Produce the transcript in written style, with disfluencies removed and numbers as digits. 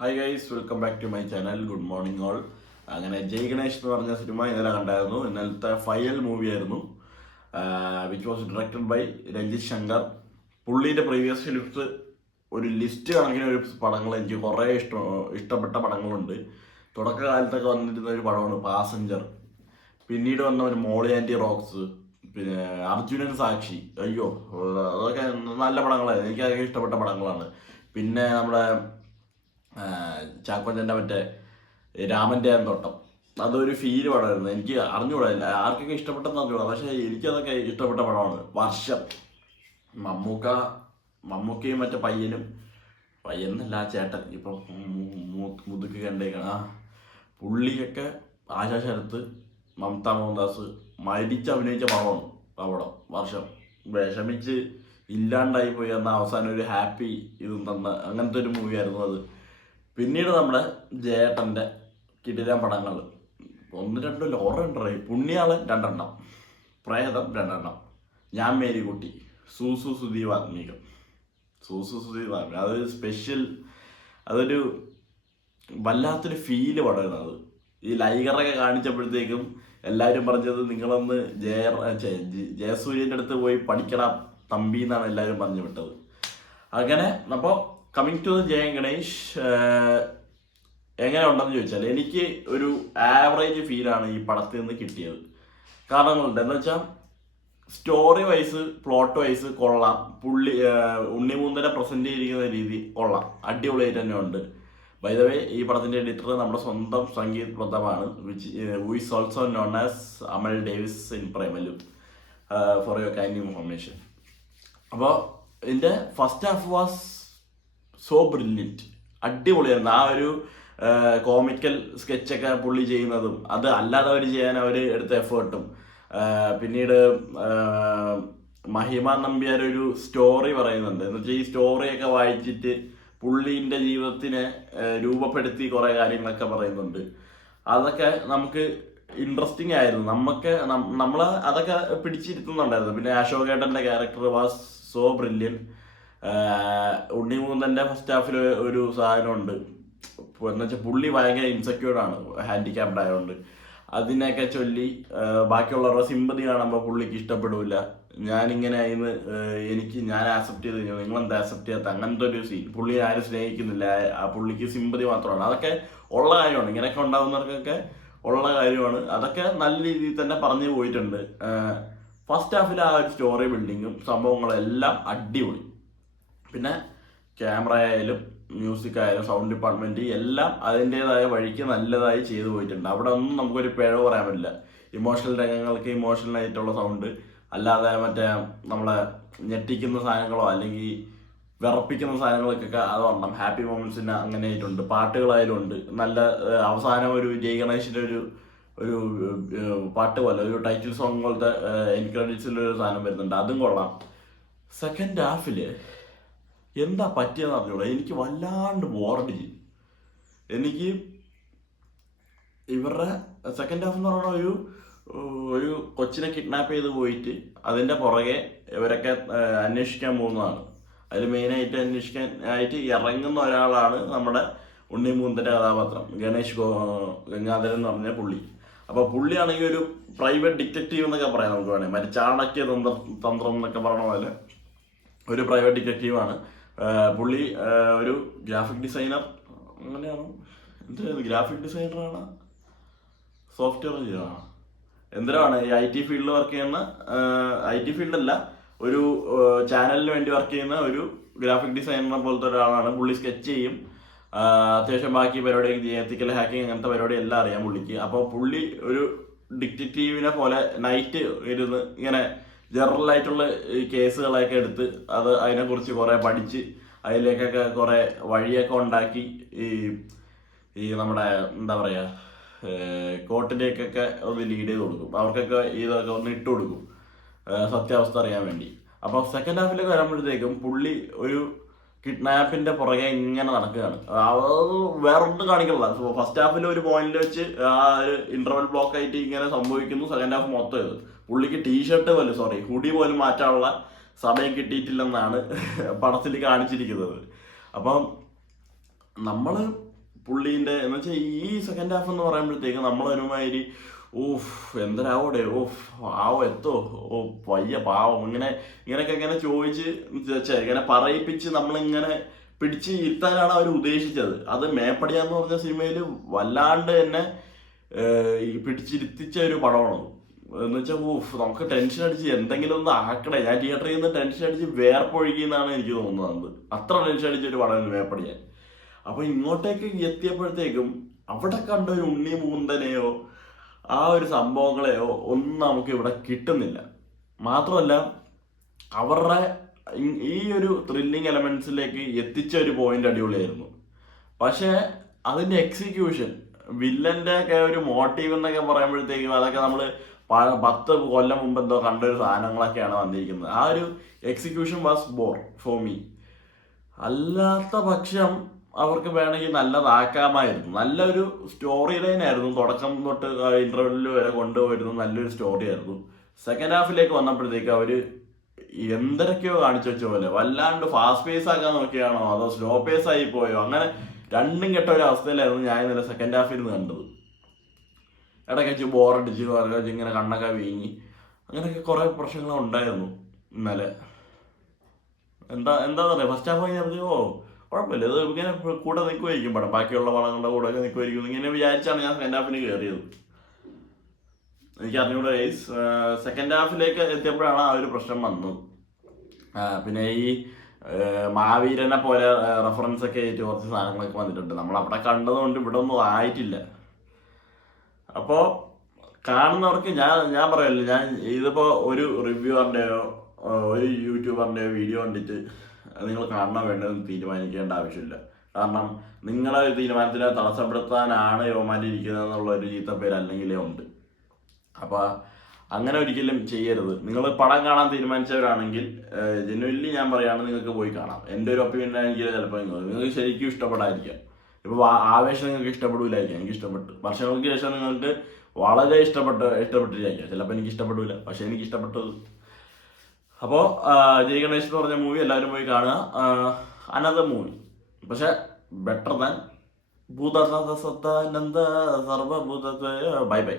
Hi guys, welcome back to my channel. Good morning all. അങ്ങനെ ജയ് ഗണേഷ് എന്ന് പറഞ്ഞ സിനിമ ഇന്നലെ കണ്ടായിരുന്നു. ഇന്നലത്തെ ഫൈനൽ മൂവിയായിരുന്നു, which was directed by Ranjith Sankar. പുള്ളിയുടെ പ്രീവിയസ് ഫിലിംസ് ഒരു ലിസ്റ്റ് കണക്കിന് ഒരു പടങ്ങൾ എനിക്ക് കുറേ ഇഷ്ടപ്പെട്ട പടങ്ങളുണ്ട്. തുടക്കകാലത്തൊക്കെ വന്നിരുന്ന ഒരു പടമാണ് പാസഞ്ചർ. പിന്നീട് വന്ന ഒരു മോളി ആൻറ്റി റോക്സ്, പിന്നെ അർജുനൻ സാക്ഷി. അയ്യോ, അതൊക്കെ നല്ല പടങ്ങളായിരുന്നു. എനിക്ക് അതൊക്കെ ഇഷ്ടപ്പെട്ട പടങ്ങളാണ്. പിന്നെ നമ്മുടെ ചാക്കോച്ചൻ്റെ മറ്റേ രാമൻ്റെ തോട്ടം, അതൊരു ഫീല് പടമായിരുന്നു. എനിക്ക് അറിഞ്ഞുകൂടായില്ല, ആർക്കൊക്കെ ഇഷ്ടപ്പെട്ടെന്ന് അറിഞ്ഞുകൂടാ, പക്ഷേ എനിക്കതൊക്കെ ഇഷ്ടപ്പെട്ട പടമാണ്. വർഷം മമ്മൂക്കയും മറ്റേ പയ്യനല്ല ചേട്ടൻ ഇപ്പം മുതുക്ക് കണ്ടേക്കാണ്. പുള്ളിയൊക്കെ ആശാശരത്ത് മമത മോഹൻദാസ് മരിച്ച് അഭിനയിച്ച പടമാണ് പടം. വർഷം വിഷമിച്ച് ഇല്ലാണ്ടായി പോയി എന്ന അവസാനം ഒരു ഹാപ്പി ഇതും തന്ന അങ്ങനത്തെ ഒരു മൂവിയായിരുന്നു അത്. പിന്നീട് നമ്മുടെ ജയേട്ടൻ്റെ കിടിലൻ പടങ്ങൾ 1-2 ലോറുണ്ടായി. പുണ്യാളൻ 2 പ്രേതം 2, ഞാൻ മേരിക്കുട്ടി, സൂസു സുധീവ് ആത്മീകം. അതൊരു സ്പെഷ്യൽ, അതൊരു വല്ലാത്തൊരു ഫീല് പടമായിരുന്നു അത്. ഈ ലൈഗറൊക്കെ കാണിച്ചപ്പോഴത്തേക്കും എല്ലാവരും പറഞ്ഞത് നിങ്ങളൊന്ന് ജയസൂര്യൻ്റെ അടുത്ത് പോയി പഠിക്കണം തമ്പി എന്നാണ് എല്ലാവരും പറഞ്ഞു വിട്ടത്. അങ്ങനെ അപ്പോൾ കമ്മിങ് ടു ജയ ഗണേഷ് എങ്ങനെ ഉണ്ടെന്ന് ചോദിച്ചാൽ എനിക്ക് ഒരു ആവറേജ് ഫീലാണ് ഈ പടത്തിൽ നിന്ന് കിട്ടിയത്. കാരണങ്ങളുണ്ട്. എന്ന് വെച്ചാൽ സ്റ്റോറി വൈസ്, പ്ലോട്ട് വൈസ് കൊള്ളാം. ഉണ്ണിമൂന്തനെ പ്രസന്റ് ചെയ്തിരിക്കുന്ന രീതി കൊള്ളാം, അടിപൊളിയായിട്ട് തന്നെ ഉണ്ട്. ബൈ ദ വേ, ഈ പടത്തിന്റെ എഡിറ്റർ നമ്മുടെ സ്വന്തം സംഗീത് പ്രതാപാണ്, who is also known as Amal Davis in Premalu, for your kind information. അപ്പോൾ ഇതിന്റെ first half was so brilliant, അടിപൊളിയായിരുന്നു. ആ ഒരു കോമിക്കൽ സ്കെച്ചൊക്കെ പുള്ളി ചെയ്യുന്നതും, അത് അല്ലാതെ അവർ ചെയ്യാൻ അവർ എടുത്ത എഫേർട്ടും, പിന്നീട് മഹിമ നമ്പ്യാർ ഒരു സ്റ്റോറി പറയുന്നുണ്ട്. എന്ന് വെച്ചാൽ ഈ സ്റ്റോറിയൊക്കെ വായിച്ചിട്ട് പുള്ളീൻ്റെ ജീവിതത്തിനെ രൂപപ്പെടുത്തി കുറേ കാര്യങ്ങളൊക്കെ പറയുന്നുണ്ട്. അതൊക്കെ നമുക്ക് ഇൻട്രസ്റ്റിംഗ് ആയിരുന്നു. നമ്മൾ അതൊക്കെ പിടിച്ചിരുത്തുന്നുണ്ടായിരുന്നു. പിന്നെ അശോകേട്ടൻ്റെ ക്യാരക്ടർ വാസ് സോ ബ്രില്യൻ. ഉണ്ണിമൂന്നൻ്റെ ഫസ്റ്റ് ഹാഫിൽ ഒരു സാധനമുണ്ട്, എന്ന് വെച്ചാൽ പുള്ളി ഭയങ്കര ഇൻസെക്യൂർഡാണ്, ഹാൻഡിക്യാപ്ഡ് ആയതുകൊണ്ട്. അതിനെയൊക്കെ ചൊല്ലി ബാക്കിയുള്ളവരുടെ സിമ്പതി കാണുമ്പോൾ പുള്ളിക്ക് ഇഷ്ടപ്പെടില്ല. ഞാനിങ്ങനെ ആയിന്ന് ഞാൻ ആക്സെപ്റ്റ് ചെയ്ത് കഴിഞ്ഞാൽ നിങ്ങളെന്താ ആക്സെപ്റ്റ് ചെയ്യാത്ത, അങ്ങനത്തെ ഒരു സീൻ. പുള്ളി ആരും സ്നേഹിക്കുന്നില്ല, ആ പുള്ളിക്ക് സിമ്പതി മാത്രമാണ്. അതൊക്കെ ഉള്ള കാര്യമാണ്, ഇങ്ങനെയൊക്കെ ഉണ്ടാകുന്നവർക്കൊക്കെ ഉള്ള കാര്യമാണ്. അതൊക്കെ നല്ല രീതിയിൽ തന്നെ പറഞ്ഞു പോയിട്ടുണ്ട്. ഫസ്റ്റ് ഹാഫിൽ ആ ഒരു സ്റ്റോറി ബിൽഡിങ്ങും സംഭവങ്ങളെല്ലാം അടിപൊളി. പിന്നെ ക്യാമറ ആയാലും മ്യൂസിക് ആയാലും സൗണ്ട് ഡിപ്പാർട്ട്മെൻറ്റ് എല്ലാം അതിൻ്റേതായ വഴിക്ക് നല്ലതായി ചെയ്തു പോയിട്ടുണ്ട്. അവിടെ ഒന്നും നമുക്കൊരു പിഴവ് പറയാൻ പറ്റില്ല. ഇമോഷണൽ രംഗങ്ങൾക്ക് ഇമോഷണൽ ആയിട്ടുള്ള സൗണ്ട്, അല്ലാതെ മറ്റേ നമ്മളെ ഞെട്ടിക്കുന്ന സാധനങ്ങളോ അല്ലെങ്കിൽ വിറപ്പിക്കുന്ന സാധനങ്ങൾക്കൊക്കെ അത് വരണം. ഹാപ്പി മൊമെന്റ്സിന് അങ്ങനെ ആയിട്ടുണ്ട്. പാട്ടുകളായാലും ഉണ്ട്. നല്ല അവസാനം ഒരു ജയ് ഗണേഷിൻ്റെ ഒരു പാട്ട് പോലെ ഒരു ടൈറ്റിൽ സോങ് പോലത്തെ എൻഡ് ക്രെഡിറ്റ്സിലൊരു സാധനം വരുന്നുണ്ട്, അതും കൊള്ളാം. സെക്കൻഡ് ഹാഫിൽ എന്താ പറ്റിയെന്ന് അറിഞ്ഞൂടാ, എനിക്ക് വല്ലാണ്ട് ബോറടിച്ച്. എനിക്ക് ഇവരുടെ സെക്കൻഡ് ഹാഫ് എന്ന് പറഞ്ഞാൽ ഒരു കൊച്ചിനെ കിഡ്നാപ്പ് ചെയ്ത് പോയിട്ട് അതിൻ്റെ പുറകെ ഇവരൊക്കെ അന്വേഷിക്കാൻ പോകുന്നതാണ്. അതിൽ മെയിനായിട്ട് അന്വേഷിക്കാൻ ആയിട്ട് ഇറങ്ങുന്ന ഒരാളാണ് നമ്മുടെ ഉണ്ണിമൂന്തൻ്റെ കഥാപാത്രം, ഗംഗാധരൻ എന്ന് പറഞ്ഞ പുള്ളി. അപ്പോൾ പുള്ളിയാണെങ്കിൽ ഒരു പ്രൈവറ്റ് ഡിറ്റക്റ്റീവ് എന്നൊക്കെ പറയാം, നമുക്ക് വേണമെങ്കിൽ മറ്റേ ചാണക്യ തന്ത്രം എന്നൊക്കെ പറയണ പോലെ ഒരു പ്രൈവറ്റ് ഡിറ്റക്റ്റീവാണ് പുള്ളി. ഒരു ഗ്രാഫിക് ഡിസൈനർ, അങ്ങനെയാണ് എന്തിനാണ്, ഗ്രാഫിക് ഡിസൈനറാണ്, സോഫ്റ്റ്വെയർ എഞ്ചിനീയറാണ്, എന്തിനാണ് ഈ IT ഫീൽഡിൽ വർക്ക് ചെയ്യുന്ന, IT ഫീൽഡല്ല, ഒരു ചാനലിന് വേണ്ടി വർക്ക് ചെയ്യുന്ന ഒരു ഗ്രാഫിക് ഡിസൈനറെ പോലത്തെ ഒരാളാണ് പുള്ളി. സ്കെച്ച് ചെയ്യും, അത്യാവശ്യം ബാക്കി പരിപാടിയൊക്കെ ചെയ്യും, എത്തിക്കൽ ഹാക്കിങ് അങ്ങനത്തെ പരിപാടി എല്ലാം അറിയാം പുള്ളിക്ക്. അപ്പോൾ പുള്ളി ഒരു ഡിറ്റക്റ്റീവിനെ പോലെ നൈറ്റ് ഇരുന്ന് ഇങ്ങനെ ജനറലായിട്ടുള്ള കേസുകളൊക്കെ എടുത്ത് അതിനെക്കുറിച്ച് കുറേ പഠിച്ച് അതിലേക്കൊക്കെ കുറേ വഴിയൊക്കെ ഉണ്ടാക്കി ഈ നമ്മുടെ എന്താ പറയുക കോർട്ടിലേക്കൊക്കെ ഒന്ന് ലീഡ് ചെയ്ത് കൊടുക്കും. അവർക്കൊക്കെ ഇതൊക്കെ ഒന്ന് ഇട്ട് കൊടുക്കും സത്യാവസ്ഥ അറിയാൻ വേണ്ടി. അപ്പോൾ സെക്കൻഡ് ഹാഫിലേക്ക് വരുമ്പോഴത്തേക്കും പുള്ളി ഒരു കിഡ്നാപ്പിന്റെ പുറകെ ഇങ്ങനെ നടക്കുകയാണ്. അത് വേറൊന്നും കാണിക്കണില്ല. ഫസ്റ്റ് ഹാഫിൽ ഒരു പോയിന്റിൽ വെച്ച് ആ ഒരു ഇന്റർവെൽ ബ്ലോക്ക് ആയിട്ട് ഇങ്ങനെ സംഭവിക്കുന്നു. സെക്കൻഡ് ഹാഫ് മൊത്തം ഇത് പുള്ളിക്ക് ഹുഡി പോലും മാറ്റാനുള്ള സമയം കിട്ടിയിട്ടില്ലെന്നാണ് പടത്തിൽ കാണിച്ചിരിക്കുന്നത്. അപ്പം നമ്മൾ പുള്ളീൻ്റെ എന്ന് വെച്ചാൽ ഈ സെക്കൻഡ് ഹാഫ് എന്ന് പറയുമ്പോഴത്തേക്ക് നമ്മളൊരുമാതിരി ഓഫ് എന്തരാവോടെ ഓഫ് ആവോ എത്തോ ഓ പയ്യ പാവം ഇങ്ങനെയൊക്കെ ഇങ്ങനെ ചോദിച്ച് ഇങ്ങനെ പറയിപ്പിച്ച് നമ്മളിങ്ങനെ പിടിച്ച് ഇരുത്താനാണ് അവർ ഉദ്ദേശിച്ചത്. അത് മേപ്പടിയ എന്ന് പറഞ്ഞ സിനിമയിൽ വല്ലാണ്ട് തന്നെ പിടിച്ചിരുത്തിച്ച ഒരു പടമാണ്. എന്ന് വെച്ചാൽ ഓഫ് നമുക്ക് ടെൻഷൻ അടിച്ച് എന്തെങ്കിലും ഒന്ന് ആക്കണേ. ഞാൻ തിയേറ്ററിൽ നിന്ന് ടെൻഷൻ അടിച്ച് വേർപ്പൊഴുകിയെന്നാണ് എനിക്ക് തോന്നുന്നത്. അത്ര ടെൻഷൻ അടിച്ചൊരു പടമായിരുന്നു മേപ്പടിയാൻ. അപ്പൊ ഇങ്ങോട്ടേക്ക് എത്തിയപ്പോഴത്തേക്കും അവിടെ കണ്ട ഒരു ഉണ്ണി മൂന്തനെയോ ആ ഒരു സംഭവങ്ങളെയോ ഒന്നും നമുക്ക് ഇവിടെ കിട്ടുന്നില്ല. മാത്രമല്ല അവരുടെ ഈ ഒരു ത്രില്ലിങ് എലമെന്റ്സിലേക്ക് എത്തിച്ച ഒരു പോയിന്റ് അടിപൊളിയായിരുന്നു. പക്ഷേ അതിന്റെ എക്സിക്യൂഷൻ, വില്ലന്റെ ഒക്കെ ഒരു മോട്ടീവ് എന്നൊക്കെ പറയുമ്പോഴത്തേക്കും അതൊക്കെ നമ്മൾ 10 കൊല്ലം മുമ്പ് എന്തോ കണ്ടൊരു സാധനങ്ങളൊക്കെയാണ് വന്നിരിക്കുന്നത്. ആ ഒരു execution was bore for me. അല്ലാത്ത പക്ഷം അവർക്ക് വേണമെങ്കിൽ നല്ലതാക്കാമായിരുന്നു. നല്ലൊരു സ്റ്റോറി ലൈൻ ആയിരുന്നു. തുടക്കം തൊട്ട് ഇന്റർവെല്ലിൽ വരെ കൊണ്ടുപോയിരുന്നു. നല്ലൊരു സ്റ്റോറി ആയിരുന്നു. സെക്കൻഡ് ഹാഫിലേക്ക് വന്നപ്പോഴത്തേക്ക് അവര് എന്തൊക്കെയോ കാണിച്ചു വെച്ച പോലെ വല്ലാണ്ട് ഫാസ്റ്റ് പേസ് ആക്കാൻ നോക്കിയാണോ അതോ സ്ലോ പേസ് ആയി പോയോ, അങ്ങനെ രണ്ടും കെട്ട ഒരു അവസ്ഥയിലായിരുന്നു ഞാൻ ഇന്നലെ സെക്കൻഡ് ഹാഫിൽ നിന്ന് കണ്ടത്. ഇടയ്ക്ക് ബോറടിച്ച് ഇങ്ങനെ കണ്ണൊക്കെ വീങ്ങി അങ്ങനെയൊക്കെ കുറെ പ്രശ്നങ്ങൾ ഉണ്ടായിരുന്നു ഇന്നലെ. എന്താ പറയുക, ഫസ്റ്റ് ഹാഫ് കഴിഞ്ഞ കുഴപ്പമില്ല, ഇത് ഇങ്ങനെ കൂടെ നിൽക്കുമായിരിക്കും പടം, ബാക്കിയുള്ള പടങ്ങളുടെ കൂടെ ഒക്കെ നിൽക്കുമായിരിക്കും ഇങ്ങനെ വിചാരിച്ചാണ് ഞാൻ സെക്കൻഡ് ഹാഫിന് കയറിയത്. എനിക്ക് അറിഞ്ഞൂടെ ഗൈസ്, സെക്കൻഡ് ഹാഫിലേക്ക് എത്തിയപ്പോഴാണ് ആ ഒരു പ്രശ്നം വന്നത്. പിന്നെ ഈ മഹാവീരനെ പോലെ റെഫറൻസ് ഒക്കെ ആയിട്ട് കുറച്ച് സാധനങ്ങളൊക്കെ വന്നിട്ടുണ്ട്. നമ്മളവിടെ കണ്ടതുകൊണ്ട് ഇവിടെ ഒന്നും ആയിട്ടില്ല. അപ്പോൾ കാണുന്നവർക്ക് ഞാൻ പറയല്ലോ, ഞാൻ ഇതിപ്പോൾ ഒരു റിവ്യൂവറിൻ്റെയോ ഒരു യൂട്യൂബറിൻ്റെയോ വീഡിയോ കണ്ടിട്ട് നിങ്ങൾ കാണണോ വേണ്ടതെന്ന് തീരുമാനിക്കേണ്ട ആവശ്യമില്ല. കാരണം നിങ്ങളെ തീരുമാനത്തിനെ തടസ്സപ്പെടുത്താനാണ് യോമാൻ്റെ ഇരിക്കുന്നത് എന്നുള്ള ഒരു ചീത്തപ്പേര് അല്ലെങ്കിലേ ഉണ്ട്. അപ്പോൾ അങ്ങനെ ഒരിക്കലും ചെയ്യരുത്. നിങ്ങൾ പടം കാണാൻ തീരുമാനിച്ചവരാണെങ്കിൽ ജെന്യുവൻലി ഞാൻ പറയുകയാണ്, നിങ്ങൾക്ക് പോയി കാണാം. എൻ്റെ ഒരു ഒപ്പീനിയൻ ആണെങ്കിൽ ചിലപ്പോൾ നിങ്ങൾക്ക് ശരിക്കും ഇഷ്ടപ്പെടാതിരിക്കാം. ഇപ്പോൾ ആവേശം നിങ്ങൾക്ക് ഇഷ്ടപ്പെടില്ലായിരിക്കാം, എനിക്ക് ഇഷ്ടപ്പെട്ടു. വർഷങ്ങൾക്ക് ശേഷം നിങ്ങൾക്ക് വളരെ ഇഷ്ടപ്പെട്ടിരിക്കാം. ചിലപ്പോൾ എനിക്ക് ഇഷ്ടപ്പെടില്ല, പക്ഷെ എനിക്ക് ഇഷ്ടപ്പെട്ടത്. അപ്പോൾ ജയ് ഗണേഷ് എന്ന് പറഞ്ഞ മൂവി എല്ലാവരും പോയി കാണുക. അനദർ മൂവി, പക്ഷെ ബെറ്റർ ദാൻ ഭൂതസത്താനന്ദ സർവഭൂത. Bye by.